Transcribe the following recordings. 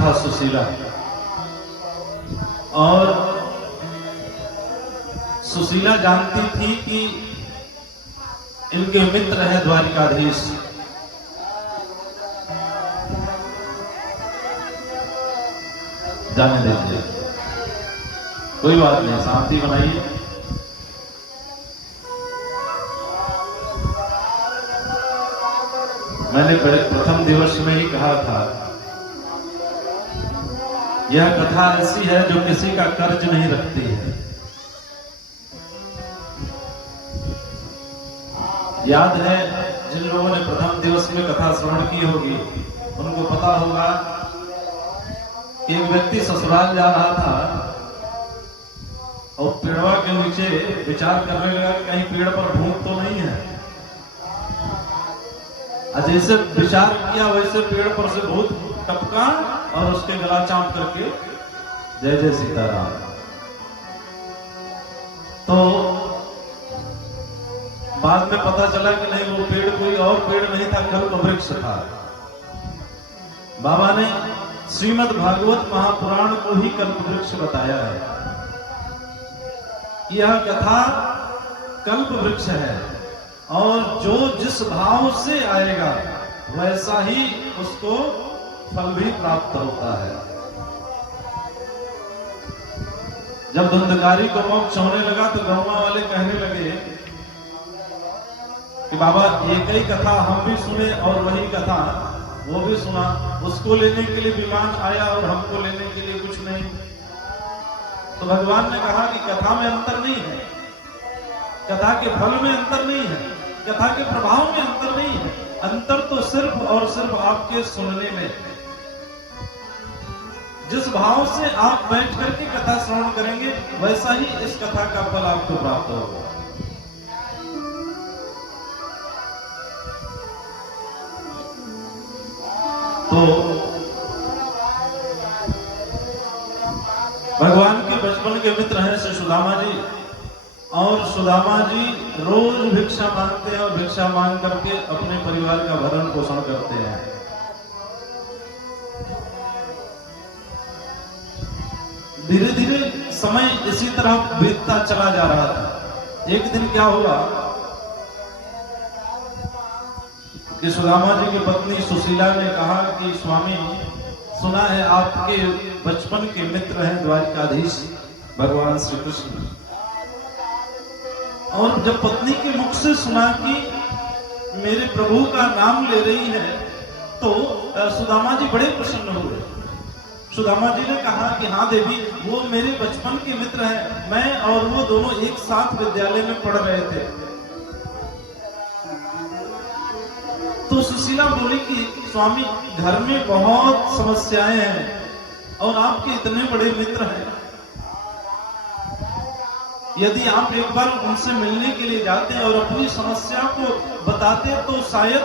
था सुशीला, और सुशीला जानती थी कि इनके मित्र है द्वारिकाधीश। जाने दीजिए, कोई बात नहीं, शांति बनाइए। मैंने प्रथम दिवस में ही कहा था, यह कथा ऐसी है जो किसी का कर्ज नहीं रखती है। याद है, जिन लोगों ने प्रथम दिवस में कथा श्रवण की होगी उनको पता होगा कि एक व्यक्ति ससुराल जा रहा था और पेड़वा के नीचे विचार करने लगा कि कहीं पेड़ पर भूत तो नहीं है। जैसे विचार किया वैसे पेड़ पर से भूत टपका और उसके गला चाप करके जय जय सीताराम। तो बाद में पता चला कि नहीं, वो पेड़ कोई और पेड़ नहीं था, कल्प वृक्ष था। बाबा ने श्रीमद् भागवत महापुराण को ही कल्प वृक्ष बताया है। यह कथा कल्प वृक्ष है, और जो जिस भाव से आएगा वैसा ही उसको फल भी प्राप्त होता है। जब धुंधकारी को मोक्ष होने लगा तो गांव वाले कहने लगे कि बाबा एक ही कथा हम भी सुने और वही कथा वो भी सुना, उसको लेने के लिए विमान आया और हमको लेने के लिए कुछ नहीं। तो भगवान ने कहा कि कथा में अंतर नहीं है, कथा के फल में अंतर नहीं है, कथा के प्रभाव में अंतर नहीं है, अंतर तो सिर्फ और सिर्फ आपके सुनने में। जिस भाव से आप बैठ करके कथा श्रवण करेंगे वैसा ही इस कथा का फल आपको प्राप्त होगा। तो भगवान के बचपन के मित्र हैं श्री सुदामा जी, और सुदामा जी रोज भिक्षा मांगते हैं और भिक्षा मांग करके अपने परिवार का भरण पोषण करते हैं। धीरे धीरे समय इसी तरह बीतता चला जा रहा था। एक दिन क्या हुआ कि सुदामा जी की पत्नी सुशीला ने कहा कि स्वामी, सुना है आपके बचपन के मित्र हैं द्वारिकाधीश भगवान श्री कृष्ण। और जब पत्नी के मुख से सुना कि मेरे प्रभु का नाम ले रही है तो सुदामा जी बड़े प्रसन्न हुए। सुदामा जी ने कहा कि हाँ देवी, वो मेरे बचपन के मित्र हैं, मैं और वो दोनों एक साथ विद्यालय में पढ़ रहे थे। तो सुशीला बोली कि स्वामी, घर में बहुत समस्याएं हैं और आपके इतने बड़े मित्र हैं, यदि आप एक बार उनसे मिलने के लिए जाते और अपनी समस्या को बताते तो शायद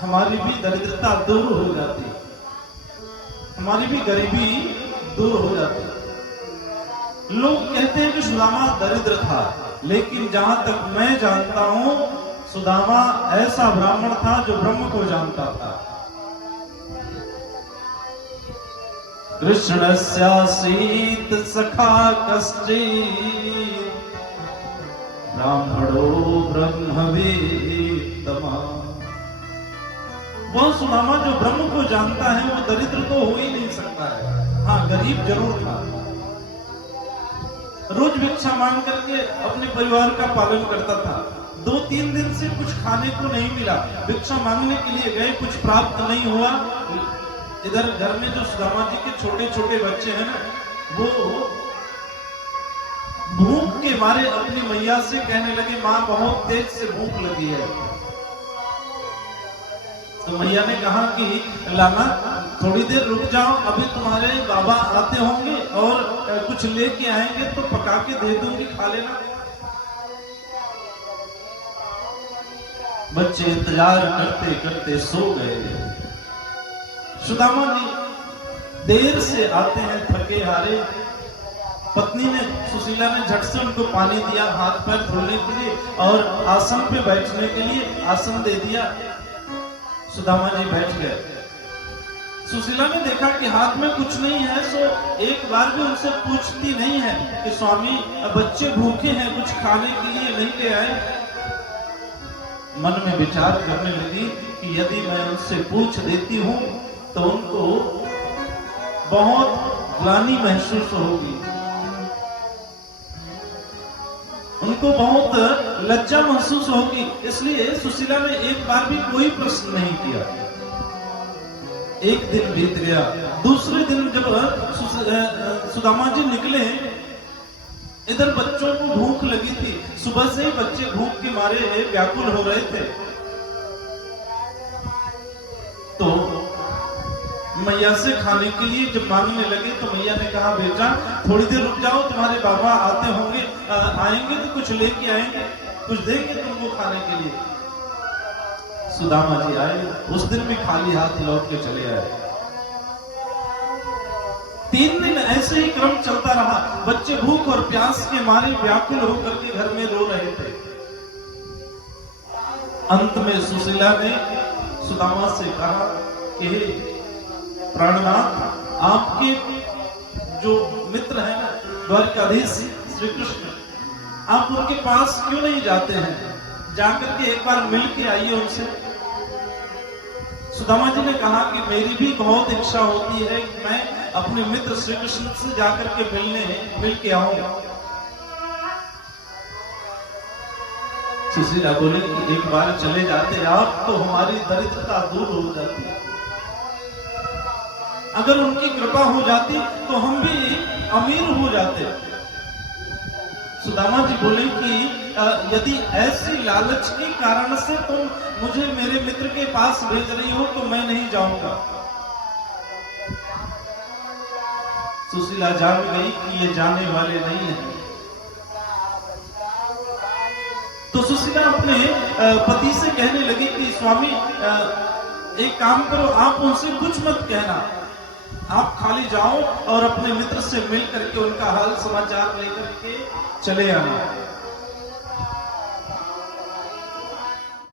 हमारी भी दरिद्रता दूर हो जाती, हमारी भी गरीबी दूर हो जाती। लोग कहते हैं कि सुदामा दरिद्र था, लेकिन जहां तक मैं जानता हूं सुदामा ऐसा ब्राह्मण था जो ब्रह्म को जानता था। कृष्णस्यासीत सखा कश्चित् ब्राह्मणो ब्रह्मवेत्तमा। वह सुदामा जो ब्रह्म को जानता है वो दरिद्र तो हो ही नहीं सकता है। हाँ, गरीब जरूर था, रोज भिक्षा मांग करके अपने परिवार का पालन करता था। 2-3 दिन से कुछ खाने को नहीं मिला, भिक्षा मांगने के लिए गए, कुछ प्राप्त नहीं हुआ। इधर घर में जो सुदामा जी के छोटे छोटे बच्चे हैं ना, वो भूख के मारे अपनी मैया से कहने लगे, माँ बहुत तेज से भूख लगी है। तो मैया ने कहा कि लाना, थोड़ी देर रुक जाओ, अभी तुम्हारे बाबा आते होंगे और कुछ लेके आएंगे तो पका के दे दूंगी, खा लेना। बच्चे इंतजार करते करते सो गए। सुदामा जी देर से आते हैं थके हारे। पत्नी ने, सुशीला ने झट से उनको पानी दिया हाथ पैर धोने के लिए और आसन पे बैठने के लिए आसन दे दिया। सुदामा जी बैठ गए। सुशीला ने देखा कि हाथ में कुछ नहीं है, सो एक बार भी उनसे पूछती नहीं है कि स्वामी बच्चे भूखे हैं, कुछ खाने के लिए नहीं ले आए। मन में विचार करने लगी कि यदि मैं उनसे पूछ देती हूं तो उनको बहुत ग्लानि महसूस होगी, उनको बहुत लज्जा महसूस होगी। इसलिए सुशीला ने एक बार भी कोई प्रश्न नहीं किया। एक दिन बीत गया। दूसरे दिन जब सुदामा जी निकले, इधर बच्चों को भूख लगी थी। सुबह से ही बच्चे भूख के मारे व्याकुल हो रहे थे। तो मैया से खाने के लिए जब मांगने लगे तो मैया ने कहा, बेटा थोड़ी देर रुक जाओ, तुम्हारे बाबा आते होंगे, आएंगे तो कुछ लेके आएंगे, कुछ देंगे तुमको खाने के लिए। सुदामा जी आए, उस दिन भी खाली हाथ लौट के चले आए। 3 दिन ऐसे ही क्रम चलता रहा। बच्चे भूख और प्यास के मारे व्याकुल होकर के घर में रो रहे थे। अंत में सुशीला ने सुदामा से कहा कि प्राणनाथ, आपके जो मित्र हैं ना द्वारकाधीश श्री कृष्ण, आप उनके पास क्यों नहीं जाते हैं? जाकर के एक बार मिल के आइए उनसे। सुदामा जी ने कहा कि मेरी भी बहुत इच्छा होती है कि मैं अपने मित्र श्री कृष्ण से जाकर के मिल के आऊं। सुशीला बोले कि एक बार चले जाते आप तो हमारी दरिद्रता दूर हो जाती, अगर उनकी कृपा हो जाती तो हम भी अमीर हो जाते। सुदामा जी बोले कि यदि ऐसी लालच के कारण से तुम मुझे मेरे मित्र के पास भेज रही हो तो मैं नहीं जाऊंगा। सुशीला जान गई कि ये जाने वाले नहीं हैं। तो सुशीला अपने पति से कहने लगी कि स्वामी एक काम करो, आप उनसे कुछ मत कहना, आप खाली जाओ और अपने मित्र से मिल करके उनका हाल समाचार लेकर के चले आना।